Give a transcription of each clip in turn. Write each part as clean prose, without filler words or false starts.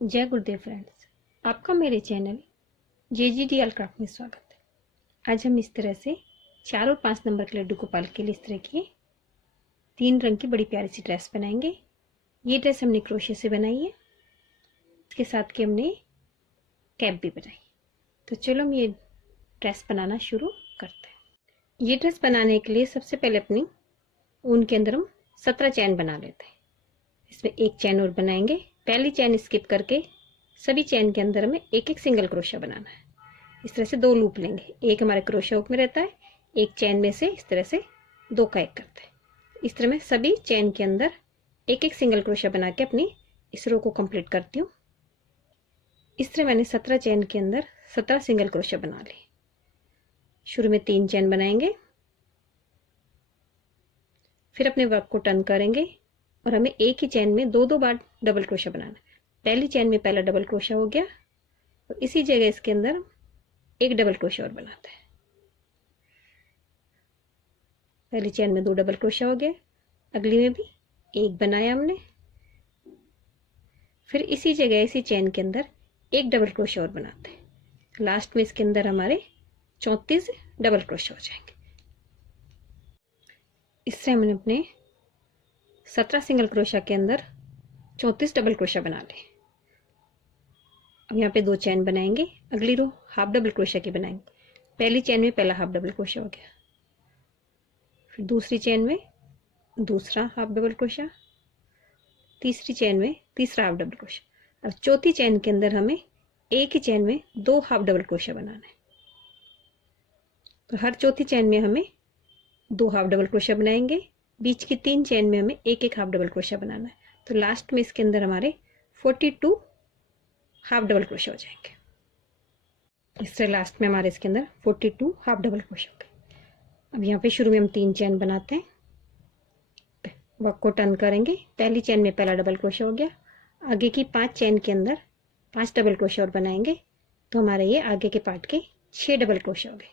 जय गुरुदेव फ्रेंड्स, आपका मेरे चैनल JGDL क्राफ्ट में स्वागत है। आज हम इस तरह से 4 और 5 नंबर के लड्डू गोपाल के लिए इस तरह की 3 रंग की बड़ी प्यारी सी ड्रेस बनाएंगे। ये ड्रेस हमने क्रोशे से बनाई है, इसके साथ के हमने कैप भी बनाई। तो चलो हम ये ड्रेस बनाना शुरू करते हैं। ये ड्रेस बनाने के लिए सबसे पहले अपनी ऊन के अंदर हम 17 चैन बना लेते हैं। इसमें एक चैन और बनाएंगे। पहली चैन स्किप करके सभी चैन के अंदर हमें एक एक सिंगल क्रोशा बनाना है। इस तरह से 2 लूप लेंगे। एक हमारे क्रोशा हुक में रहता है, एक चैन में से इस तरह से 2 का 1 करते हैं। इस तरह मैं सभी चैन के अंदर एक एक सिंगल क्रोशा बना के अपनी इस रो को कंप्लीट करती हूँ। इस तरह मैंने 17 चैन के अंदर 17 सिंगल क्रोशा बना ली। शुरू में 3 चैन बनाएंगे, फिर अपने वर्क को टर्न करेंगे और हमें एक ही चैन में 2-2 बार डबल क्रोशा बनाना है। पहली चैन में पहला डबल क्रोशा हो गया और इसी जगह इसके अंदर एक डबल क्रोशा और बनाते हैं। पहली चैन में 2 डबल क्रोशा हो गया, अगली में भी एक बनाया हमने, फिर इसी जगह इसी चैन के अंदर एक डबल क्रोशा और बनाते हैं। लास्ट में इसके अंदर हमारे 34 डबल क्रोशा हो जाएंगे। इससे हमने अपने 17 सिंगल क्रोशा के अंदर 34 डबल क्रोशा बना ले। अब यहाँ पे 2 चैन बनाएंगे, अगली रो हाफ डबल क्रोशा की बनाएंगे। पहली चैन में पहला हाफ डबल क्रोशा हो गया, फिर दूसरी चैन में दूसरा हाफ डबल क्रोशा, तीसरी चैन में तीसरा हाफ डबल क्रोशा। अब चौथी चैन के अंदर हमें एक ही चैन में 2 हाफ डबल क्रोशा बनाना है। तो हर चौथी चैन में हमें 2 हाफ डबल क्रोशा बनाएंगे। बीच की 3 चैन में हमें एक एक हाफ डबल क्रोशा बनाना है। तो लास्ट में इसके अंदर हमारे 42 हाफ डबल क्रोशा हो जाएंगे। इससे लास्ट में हमारे इसके अंदर 42 हाफ डबल क्रोशा हो गए। अब यहाँ पे शुरू में हम 3 चैन बनाते हैं, वर्क को टर्न करेंगे। पहली चैन में पहला डबल क्रोशा हो गया, आगे की 5 चैन के अंदर 5 डबल क्रोशा और बनाएंगे। तो हमारे ये आगे के पार्ट के 6 डबल क्रोशा हो गए।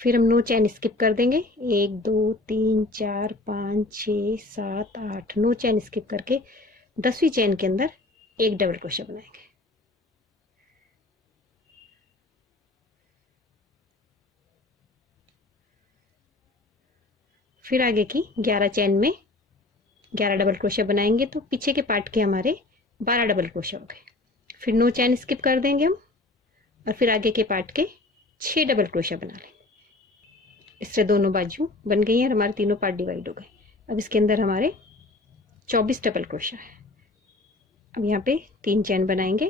फिर हम 9 चैन स्किप कर देंगे। 1 2 3 4 5 6 7 8 9 चैन स्किप करके 10वीं चैन के अंदर एक डबल क्रोशा बनाएंगे। फिर आगे की 11 चैन में 11 डबल क्रोशा बनाएंगे। तो पीछे के पार्ट के हमारे 12 डबल क्रोशा हो गए। फिर 9 चैन स्किप कर देंगे हम और फिर आगे के पार्ट के 6 डबल क्रोशा बना लेंगे। इससे दोनों बाजू बन गई हैं और हमारे तीनों पार्ट डिवाइड हो गए। अब इसके अंदर हमारे 24 डबल क्रोशा है। अब यहाँ पे 3 चैन बनाएंगे,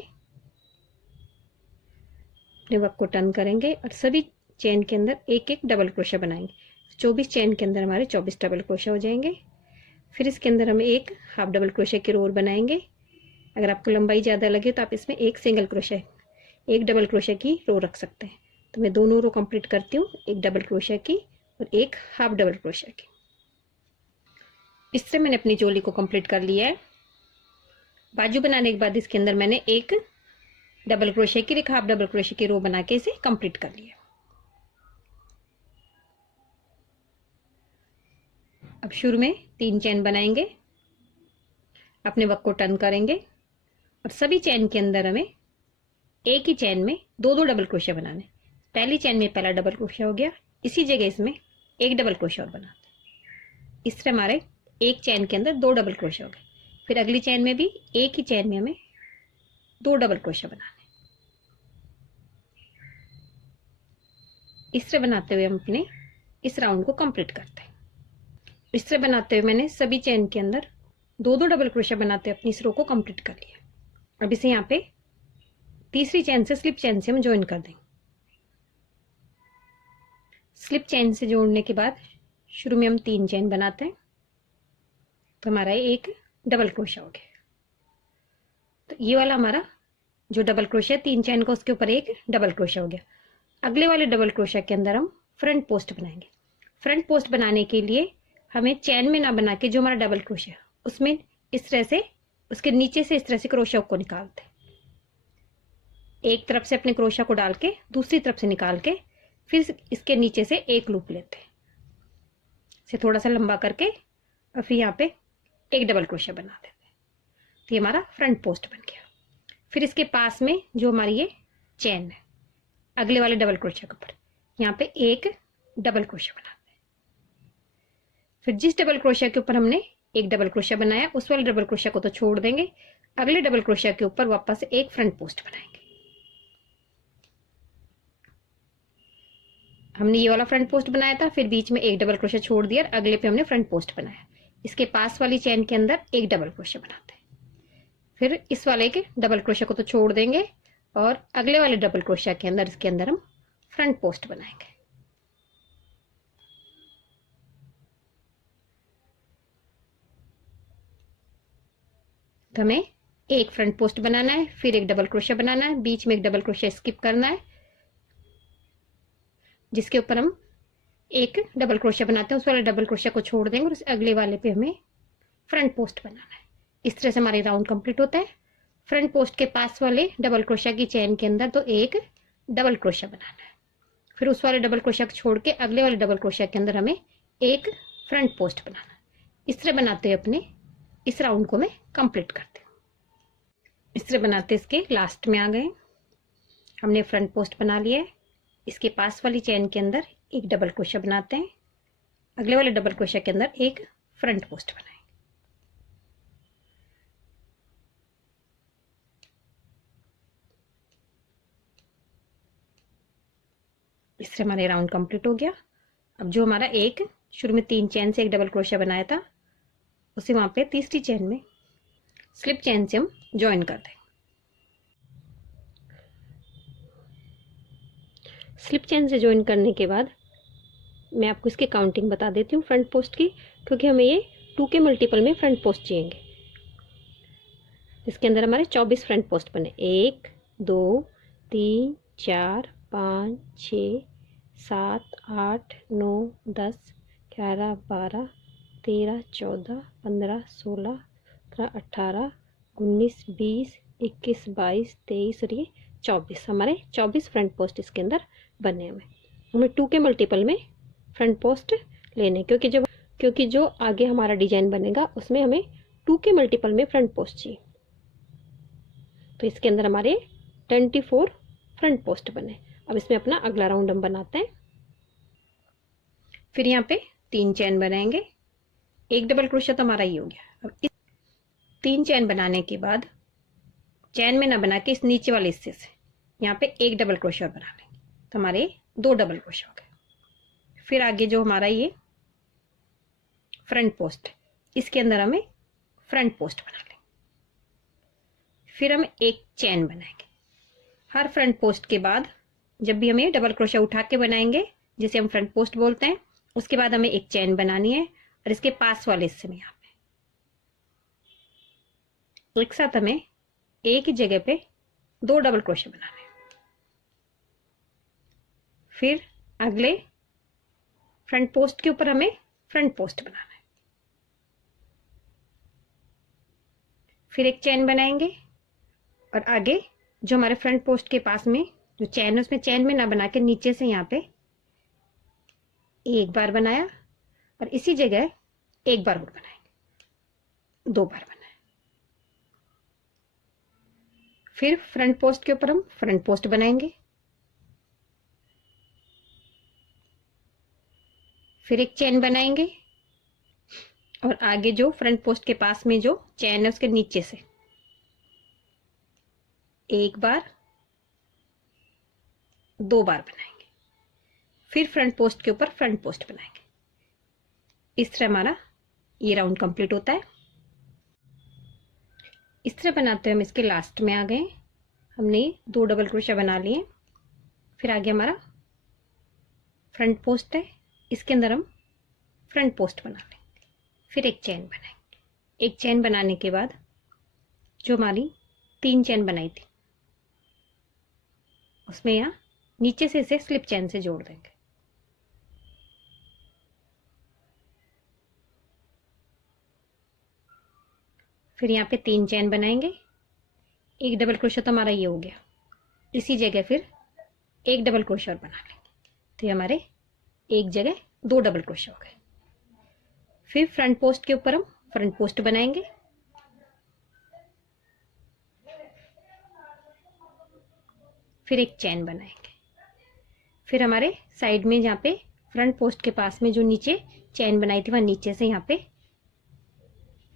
अपने वर्क को टर्न करेंगे और सभी चैन के अंदर एक एक डबल क्रोशा बनाएंगे। 24 चैन के अंदर हमारे 24 डबल क्रोशा हो जाएंगे। फिर इसके अंदर हमें एक हाफ डबल क्रोशा की रो बनाएंगे। अगर आपको लंबाई ज़्यादा लगे तो आप इसमें एक सिंगल क्रोशा एक डबल क्रोशा की रो रख सकते हैं। तो मैं दोनों रो कंप्लीट करती हूँ, एक डबल क्रोशा की और एक हाफ डबल क्रोशा की। इससे मैंने अपनी चोली को कंप्लीट कर लिया है। बाजू बनाने के बाद इसके अंदर मैंने एक डबल क्रोशे की एक हाफ डबल क्रोशे की रो बना के इसे कंप्लीट कर लिया। अब शुरू में 3 चैन बनाएंगे, अपने वर्क को टर्न करेंगे और सभी चैन के अंदर हमें एक ही चैन में 2-2 डबल क्रोशा बनाने। पहली चैन में पहला डबल क्रोशा हो गया, इसी जगह इसमें एक डबल क्रोशा और बनाते हैं। इस तरह हमारे एक चैन के अंदर 2 डबल क्रोशा हो गए। फिर अगली चैन में भी एक ही चैन में हमें 2 डबल क्रोशा बनाने। इस तरह बनाते हुए हम अपने इस राउंड को कंप्लीट करते हैं। इस तरह बनाते हुए मैंने सभी चैन के अंदर 2-2 डबल क्रोशा बनाते हुए अपनी इस रो को कंप्लीट कर लिया। अब इसे यहाँ पे तीसरी चैन से स्लिप चैन से हम ज्वाइन कर देंगे। स्लिप चैन से जोड़ने के बाद शुरू में हम 3 चैन बनाते हैं, तो हमारा एक डबल क्रोशा हो गया। तो ये वाला हमारा जो डबल क्रोशा 3 चैन का उसके ऊपर एक डबल क्रोशा हो गया। अगले वाले डबल क्रोशा के अंदर हम फ्रंट पोस्ट बनाएंगे। फ्रंट पोस्ट बनाने के लिए हमें चैन में ना बना के जो हमारा डबल क्रोशा उसमें इस तरह से उसके नीचे से इस तरह से क्रोशा को निकालते हैं। एक तरफ से अपने क्रोशा को डाल के दूसरी तरफ से निकाल के फिर इसके नीचे से एक लूप लेते हैं, इसे थोड़ा सा लंबा करके, और फिर यहाँ पे एक डबल क्रोशिया बना देते हैं। तो ये हमारा फ्रंट पोस्ट बन गया। फिर इसके पास में जो हमारी ये चेन है, अगले वाले डबल क्रोशिया के ऊपर यहाँ पे एक डबल क्रोशिया बनाते हैं। फिर जिस डबल क्रोशिया के ऊपर हमने एक डबल क्रोशिया बनाया, उस वाले डबल क्रोशिया को तो छोड़ देंगे, अगले डबल क्रोशिया के ऊपर वापस एक फ्रंट पोस्ट बनाएंगे। हमने ये वाला फ्रंट पोस्ट बनाया था, फिर बीच में एक डबल क्रोशिया छोड़ दिया, अगले पे हमने फ्रंट पोस्ट बनाया। इसके पास वाली चेन के अंदर एक डबल क्रोशिया बनाते हैं। फिर इस वाले के डबल क्रोशिया को तो छोड़ देंगे, और अगले वाले डबल क्रोशिया के अंदर, इसके अंदर हम फ्रंट पोस्ट बनाएंगे। तो हमें एक फ्रंट पोस्ट बनाना है, फिर एक डबल क्रोशिया बनाना है, बीच में एक डबल क्रोशिया स्किप करना है, जिसके ऊपर हम एक डबल क्रोशिया बनाते हैं, उस वाले डबल क्रोशिया को छोड़ देंगे और उस अगले वाले पे हमें फ्रंट पोस्ट बनाना है। इस तरह से हमारी राउंड कंप्लीट होता है। फ्रंट पोस्ट के पास वाले डबल क्रोशिया की चेन के अंदर तो एक डबल क्रोशिया बनाना है, फिर उस वाले डबल क्रोशिया को छोड़ के अगले वाले डबल क्रोशिया के अंदर हमें एक फ्रंट पोस्ट बनाना है। इस तरह बनाते हुए अपने इस राउंड को मैं कंप्लीट करती हूँ। इस तरह बनाते इसके लास्ट में आ गए, हमने फ्रंट पोस्ट बना लिया है। इसके पास वाली चेन के अंदर एक डबल क्रोशिया बनाते हैं, अगले वाले डबल क्रोशिया के अंदर एक फ्रंट पोस्ट बनाएंगे। इस तरह हमारे राउंड कंप्लीट हो गया। अब जो हमारा एक शुरू में 3 चेन से एक डबल क्रोशिया बनाया था, उसे वहां पे तीसरी चेन में स्लिप चेन से हम ज्वाइन कर देंगे। स्लिप चेन से ज्वाइन करने के बाद मैं आपको इसकी काउंटिंग बता देती हूँ फ्रंट पोस्ट की, क्योंकि हमें ये 2 के मल्टीपल में फ्रंट पोस्ट चाहिए। इसके अंदर हमारे 24 फ्रंट पोस्ट बने, 1 2 3 4 5 6 7 8 9 10 11 12 13 14 15 16 17 18 19 20 21 22 23 और ये 24, हमारे 24 फ्रंट पोस्ट इसके अंदर बने हुए। हमें 2 के मल्टीपल में फ्रंट पोस्ट लेने, क्योंकि जो आगे हमारा डिजाइन बनेगा उसमें हमें 2 के मल्टीपल में फ्रंट पोस्ट चाहिए। तो इसके अंदर हमारे 24 फ्रंट पोस्ट बने। अब इसमें अपना अगला राउंड हम बनाते हैं। फिर यहाँ पे 3 चेन बनाएंगे, एक डबल क्रोशिया तो हमारा ये हो गया। अब इस 3 चेन बनाने के बाद चेन में ना बना के इस नीचे वाले हिस्से से यहाँ पे एक डबल क्रोशिया और बना लेंगे, तो हमारे 2 डबल क्रोशिया हो गए। फिर आगे जो हमारा ये फ्रंट पोस्ट है, इसके अंदर हमें फ्रंट पोस्ट बना लेंगे। फिर हम एक चेन बनाएंगे। हर फ्रंट पोस्ट के बाद जब भी हमें डबल क्रोशिया उठा के बनाएंगे, जिसे हम फ्रंट पोस्ट बोलते हैं, उसके बाद हमें एक चेन बनानी है, और इसके पास वाले हिस्से में यहाँ पे एक साथ हमें एक ही जगह पे 2 डबल क्रोशिया बनाने हैं। फिर अगले फ्रंट पोस्ट के ऊपर हमें फ्रंट पोस्ट बनाना है। फिर एक चेन बनाएंगे, और आगे जो हमारे फ्रंट पोस्ट के पास में जो चैन है, उसमें चैन में ना बना के नीचे से यहाँ पे एक बार बनाया, और इसी जगह एक बार और बनाएंगे, 2 बार बनाए। फिर फ्रंट पोस्ट के ऊपर हम फ्रंट पोस्ट बनाएंगे, फिर एक चैन बनाएंगे, और आगे जो फ्रंट पोस्ट के पास में जो चैन है उसके नीचे से एक बार, 2 बार बनाएंगे। फिर फ्रंट पोस्ट के ऊपर फ्रंट पोस्ट बनाएंगे। इस तरह हमारा ये राउंड कंप्लीट होता है। इस तरह बनाते हुए हम इसके लास्ट में आ गए। हमने 2 डबल क्रोशिया बना लिए। फिर आगे हमारा फ्रंट पोस्ट है, इसके अंदर हम फ्रंट पोस्ट बना लेंगे। फिर एक चेन बनाएंगे। एक चेन बनाने के बाद जो हमारी 3 चेन बनाई थी, उसमें यहाँ नीचे से इसे स्लिप चेन से जोड़ देंगे। फिर यहाँ पे 3 चेन बनाएंगे, एक डबल क्रोशिया तो हमारा ये हो गया। इसी जगह फिर एक डबल क्रोशिया और बना लेंगे। तो ये हमारे एक जगह 2 डबल क्रोशा हो गए। फिर फ्रंट पोस्ट के ऊपर हम फ्रंट पोस्ट बनाएंगे। फिर एक चैन बनाएंगे। फिर हमारे साइड में जहाँ पे फ्रंट पोस्ट के पास में जो नीचे चैन बनाई थी वहां नीचे से यहाँ पे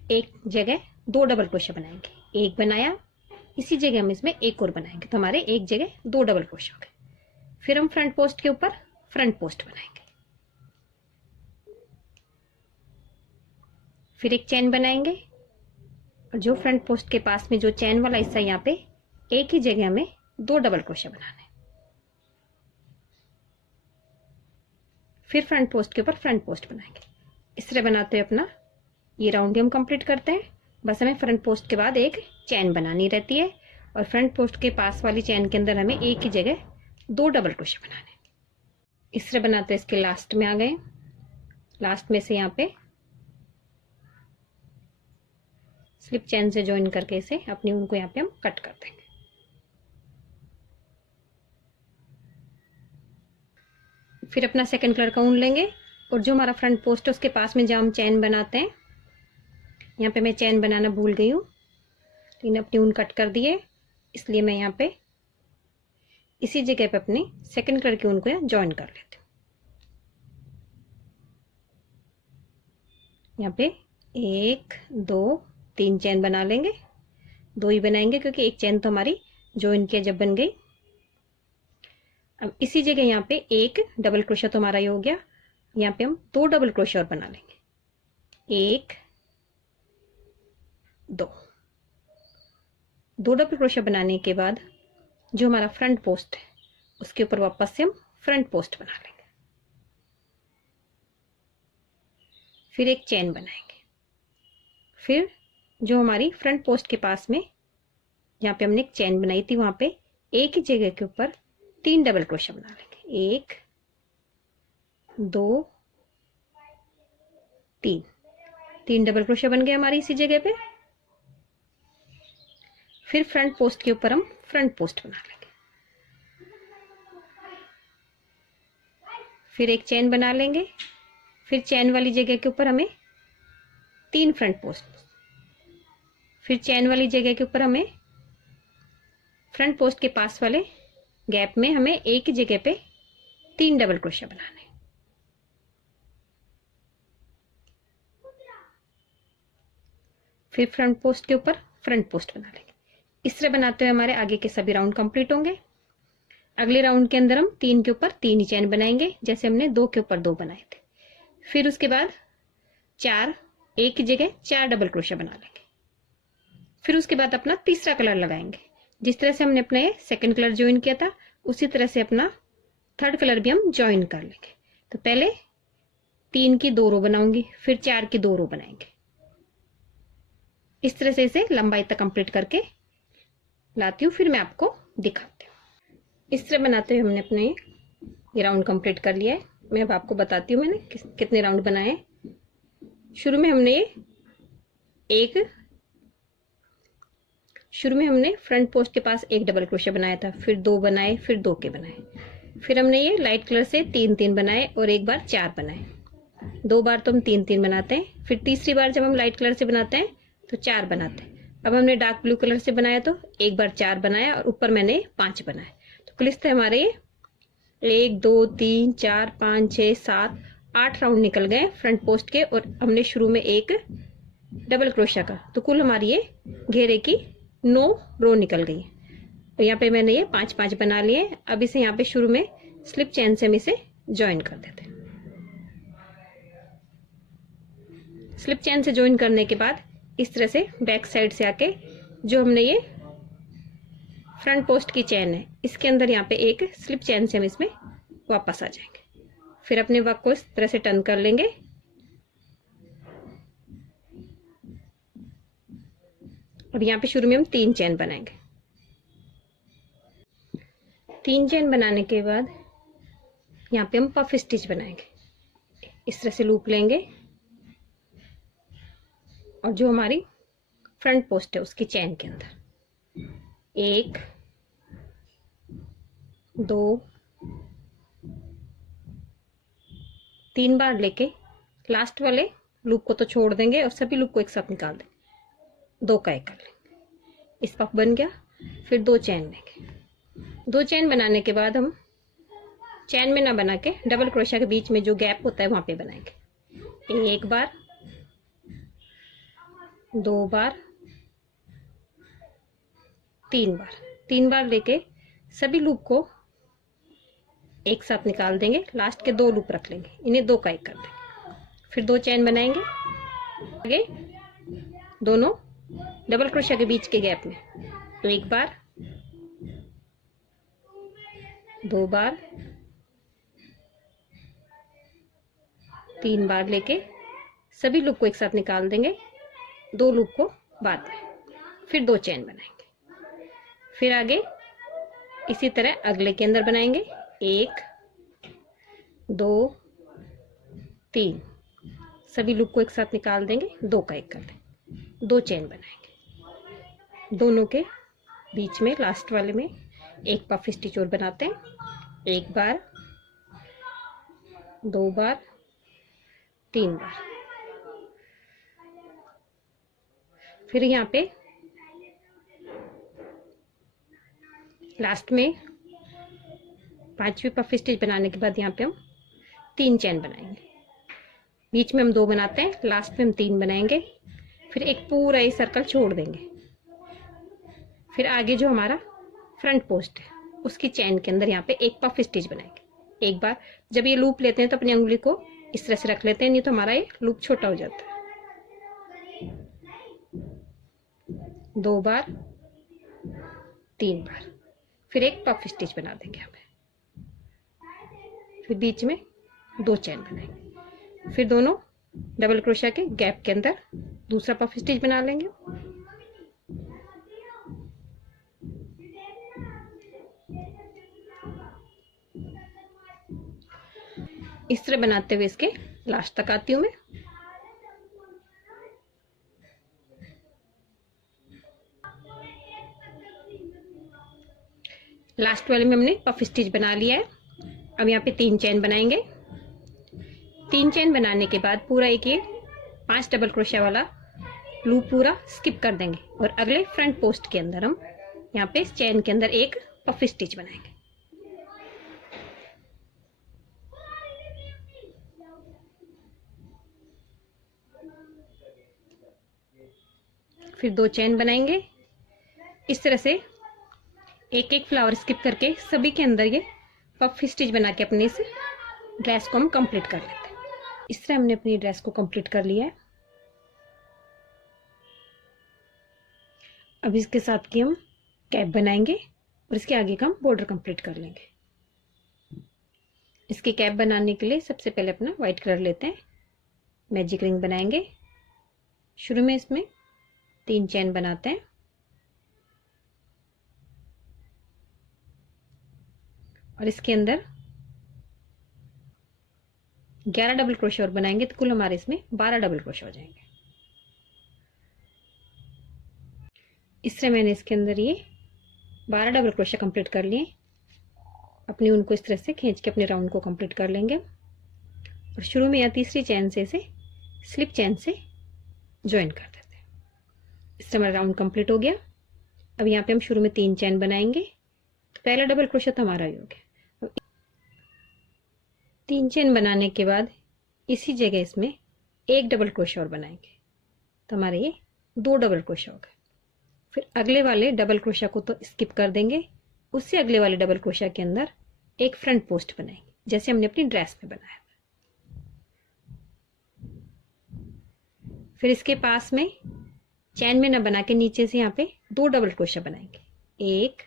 एक जगह 2 डबल क्रोशा बनाएंगे। एक बनाया, इसी जगह हम इसमें एक और बनाएंगे, तो हमारे एक जगह 2 डबल क्रोशा हो गए। फिर हम फ्रंट पोस्ट के ऊपर फ्रंट पोस्ट बनाएंगे। फिर एक चैन बनाएंगे और जो फ्रंट पोस्ट के पास में जो चैन वाला हिस्सा यहाँ पे एक ही जगह में 2 डबल क्रोशा बनाने। फिर फ्रंट पोस्ट के ऊपर फ्रंट पोस्ट बनाएंगे। इस तरह बनाते हुए अपना ये राउंड हम कंप्लीट करते हैं। बस हमें फ्रंट पोस्ट के बाद एक चैन बनानी रहती है और फ्रंट पोस्ट के पास वाली चैन के अंदर हमें एक ही जगह 2 डबल क्रोशा बनाने। इस तरह बनाते इसके लास्ट में आ गए। लास्ट में से यहाँ पे स्लिप चैन से ज्वाइन करके इसे अपनी ऊन को यहाँ पे हम कट कर देंगे। फिर अपना सेकंड कलर का ऊन लेंगे और जो हमारा फ्रंट पोस्ट है उसके पास में जहाँ हम चैन बनाते हैं, यहाँ पे मैं चैन बनाना भूल गई हूँ, लेकिन अपनी ऊन कट कर दिए, इसलिए मैं यहाँ पे इसी जगह पे अपनी सेकंड कलर की ऊन को यहाँ ज्वाइन कर लेती हूँ। यहाँ पे 1 2 3 चैन बना लेंगे। 2 ही बनाएंगे क्योंकि एक चैन तो हमारी ज्वाइन किया जब बन गई। अब इसी जगह यहाँ पे एक डबल क्रोशा तो हमारा ये हो गया। यहाँ पे हम 2 डबल क्रोशा और बना लेंगे। 1 2 2 डबल क्रोशा बनाने के बाद जो हमारा फ्रंट पोस्ट है उसके ऊपर वापस से हम फ्रंट पोस्ट बना लेंगे। फिर एक चैन बनाएंगे। फिर जो हमारी फ्रंट पोस्ट के पास में यहाँ पे हमने एक चैन बनाई थी वहां पे एक ही जगह के ऊपर 3 डबल क्रोशा बना लेंगे। 1 2 3 3 डबल क्रोशा बन गए हमारी इसी जगह पे। फिर फ्रंट पोस्ट के ऊपर हम फ्रंट पोस्ट बना लेंगे। फिर एक चैन बना लेंगे। फिर चैन वाली जगह के ऊपर हमें 3 फ्रंट पोस्ट। फिर चैन वाली जगह के ऊपर हमें फ्रंट पोस्ट के पास वाले गैप में हमें एक ही जगह पे 3 डबल क्रोशा बनाने। फिर फ्रंट पोस्ट के ऊपर फ्रंट पोस्ट बना लेंगे। इस तरह बनाते हुए हमारे आगे के सभी राउंड कंप्लीट होंगे। अगले राउंड के अंदर हम 3 के ऊपर 3 ही चैन बनाएंगे, जैसे हमने 2 के ऊपर 2 बनाए थे। फिर उसके बाद 4 एक ही जगह 4 डबल क्रोशा बना लेंगे। फिर उसके बाद अपना तीसरा कलर लगाएंगे। जिस तरह से हमने अपना ये सेकंड कलर ज्वाइन किया था उसी तरह से अपना थर्ड कलर भी हम ज्वाइन कर लेंगे। तो पहले 3 की 2 रो बनाऊंगी, फिर 4 की 2 रो बनाएंगे। इस तरह से इसे लंबाई तक कंप्लीट करके लाती हूँ, फिर मैं आपको दिखाती हूँ। इस तरह बनाते हुए हमने अपने ये राउंड कंप्लीट कर लिया है। मैं अब आपको बताती हूँ मैंने कितने राउंड बनाए हैं। शुरू में हमने फ्रंट पोस्ट के पास एक डबल क्रोशा बनाया था, फिर 2 बनाए, फिर 2 के बनाए। फिर हमने ये लाइट कलर से 3 बनाए और एक बार 4 बनाए। 2 बार तो हम 3 बनाते हैं। फिर तीसरी बार जब हम लाइट कलर से बनाते हैं तो 4 बनाते हैं। अब हमने डार्क ब्लू कलर से बनाया तो एक बार 4 बनाया और ऊपर मैंने 5 बनाए। तो कुल से हमारे 1 2 3 4 5 6 7 8 राउंड निकल गए फ्रंट पोस्ट के, और हमने शुरू में एक डबल क्रोशा का, तो कुल हमारी ये घेरे की 9 रो निकल गई। तो यहाँ पे मैंने ये 5 बना लिए। अब इसे यहाँ पे शुरू में स्लिप चैन से हम इसे ज्वाइन कर देते हैं। स्लिप चैन से ज्वाइन करने के बाद इस तरह से बैक साइड से आके जो हमने ये फ्रंट पोस्ट की चैन है इसके अंदर यहाँ पे एक स्लिप चैन से हम इसमें वापस आ जाएंगे। फिर अपने वर्क को इस तरह से टर्न कर लेंगे और यहाँ पे शुरू में हम 3 चैन बनाएंगे। 3 चैन बनाने के बाद यहाँ पे हम पफ स्टिच बनाएंगे। इस तरह से लूप लेंगे और जो हमारी फ्रंट पोस्ट है उसकी चैन के अंदर 1 2 3 बार लेके लास्ट वाले लूप को तो छोड़ देंगे और सभी लूप को एक साथ निकाल देंगे। 2 का 1 कर लेंगे। इस पफ बन गया। फिर 2 चैन लेंगे। 2 चैन बनाने के बाद हम चैन में ना बना के डबल क्रोशिया के बीच में जो गैप होता है वहां पे बनाएंगे। 1 बार, 2 बार, 3 बार। 3 बार लेके सभी लूप को एक साथ निकाल देंगे। लास्ट के 2 लूप रख लेंगे, इन्हें 2 का 1 कर देंगे। फिर 2 चैन बनाएंगे। आगे दोनों डबल क्रोशिया के बीच के गैप में तो 1 बार, 2 बार, 3 बार लेके सभी लूप को एक साथ निकाल देंगे। 2 लूप को बाद में। फिर 2 चैन बनाएंगे। फिर आगे इसी तरह अगले के अंदर बनाएंगे। 1, 2, 3 सभी लूप को एक साथ निकाल देंगे। 2 का 1 कर देंगे। 2 चैन बनाएंगे। दोनों के बीच में लास्ट वाले में एक पफ स्टिच और बनाते हैं। 1 बार, 2 बार, 3 बार। फिर यहाँ पे लास्ट में 5वीं पफ स्टिच बनाने के बाद यहाँ पे हम 3 चैन बनाएंगे। बीच में हम 2 बनाते हैं, लास्ट में हम 3 बनाएंगे। फिर एक पूरा ये सर्कल छोड़ देंगे। फिर आगे जो हमारा फ्रंट पोस्ट है उसकी चैन के अंदर यहाँ पे एक पफ स्टिच बनाएंगे। 1 बार। जब ये लूप लेते हैं तो अपनी उंगली को इस तरह से रख लेते हैं, नहीं तो हमारा ये लूप छोटा हो जाता है। 2 बार, 3 बार। फिर एक पफ स्टिच बना देंगे यहाँ पे। फिर बीच में 2 चैन बनाएंगे। फिर दोनों डबल क्रोशिया के गैप के अंदर दूसरा पफ स्टिच बना लेंगे। इस तरह बनाते हुए इसके लास्ट तक आती हूँ मैं। लास्ट वाले में हमने पफ स्टिच बना लिया है। अब यहाँ पे 3 चैन बनाएंगे। 3 चैन बनाने के बाद पूरा एक ये 5 डबल क्रोशिया वाला लूप पूरा स्किप कर देंगे और अगले फ्रंट पोस्ट के अंदर हम यहाँ पे इस चैन के अंदर एक पफ स्टिच बनाएंगे। फिर 2 चैन बनाएंगे। इस तरह से एक एक फ्लावर स्किप करके सभी के अंदर ये पफ स्टिच बना के अपने इस ड्रेस को हम कंप्लीट कर लेते हैं। इस तरह हमने अपनी ड्रेस को कंप्लीट कर लिया है। अब इसके साथ की हम कैप बनाएंगे और इसके आगे का हम बॉर्डर कंप्लीट कर लेंगे। इसकी कैप बनाने के लिए सबसे पहले अपना व्हाइट कलर लेते हैं, मैजिक रिंग बनाएंगे। शुरू में इसमें 3 चैन बनाते हैं और इसके अंदर 11 डबल क्रोशिया और बनाएंगे तो कुल हमारे इसमें 12 डबल क्रोशिया हो जाएंगे। इस तरह मैंने इसके अंदर ये 12 डबल क्रोशिया कंप्लीट कर लिए। अपनी ऊन को इस तरह से खींच के अपने राउंड को कंप्लीट कर लेंगे और शुरू में या तीसरी चैन से इसे स्लिप चैन से ज्वाइन कर देते हैं। इस तरह हमारा राउंड कंप्लीट हो गया। अब यहाँ पे हम शुरू में 3 चैन बनाएंगे तो पहला डबल क्रोशिया तो हमारा ही हो गया। 3 चैन बनाने के बाद इसी जगह इसमें एक डबल क्रोशिया और बनाएंगे तो हमारे ये 2 डबल क्रोशिया हो गए। फिर अगले वाले डबल क्रोशिया को तो स्किप कर देंगे, उससे अगले वाले डबल क्रोशिया के अंदर एक फ्रंट पोस्ट बनाएंगे जैसे हमने अपनी ड्रेस में बनाया। फिर इसके पास में चैन में ना बना के नीचे से यहाँ पे 2 डबल क्रोशिया बनाएंगे, 1,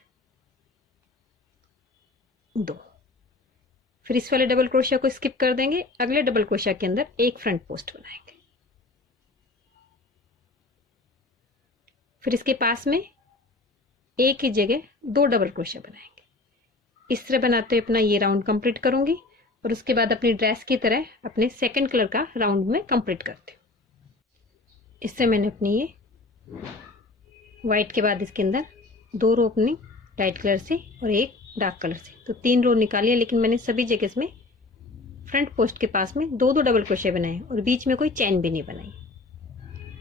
2। फिर इस वाले डबल क्रोशिया को स्किप कर देंगे, अगले डबल क्रोशिया के अंदर एक फ्रंट पोस्ट बनाएंगे। फिर इसके पास में एक ही जगह 2 डबल क्रोशिया बनाएंगे। इस तरह बनाते हुए अपना ये राउंड कंप्लीट करूंगी और उसके बाद अपनी ड्रेस की तरह अपने सेकंड कलर का राउंड में कंप्लीट करती हूँ। इससे मैंने अपनी ये व्हाइट के बाद इसके अंदर 2 रो अपनी लाइट कलर से और एक डार्क कलर से, तो 3 रो निकाली है, लेकिन मैंने सभी जगह इसमें फ्रंट पोस्ट के पास में दो दो डबल क्रोशे बनाए और बीच में कोई चैन भी नहीं बनाई।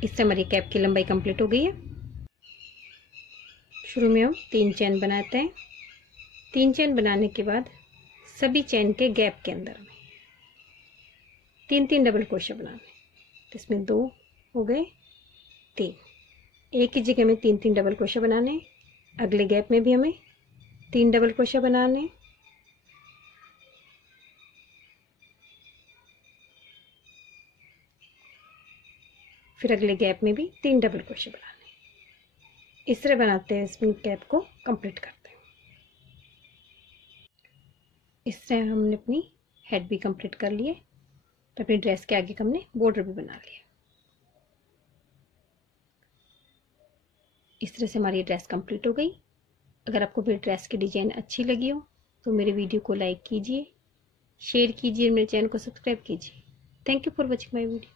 इससे हमारी कैप की लंबाई कंप्लीट हो गई है। शुरू में हम 3 चैन बनाते हैं। 3 चैन बनाने के बाद सभी चैन के गैप के अंदर में 3-3 डबल क्रोशे बनाने। तो इसमें 2 हो गए, 3। एक ही जगह में 3-3 डबल क्रोशे बनाने। अगले गैप में भी हमें 3 डबल क्रोशे बनाने। फिर अगले गैप में भी 3 डबल क्रोशे बनाने। इस तरह बनाते हैं स्प्रिंग कैप को कंप्लीट करते हैं। इस तरह हमने अपनी हेड भी कंप्लीट कर लिए। तो अपनी ड्रेस के आगे हमने बॉर्डर भी बना लिया। इस तरह से हमारी ड्रेस कंप्लीट हो गई। अगर आपको मेरी ड्रेस की डिज़ाइन अच्छी लगी हो तो मेरे वीडियो को लाइक कीजिए, शेयर कीजिए, मेरे चैनल को सब्सक्राइब कीजिए। Thank you for watching my video.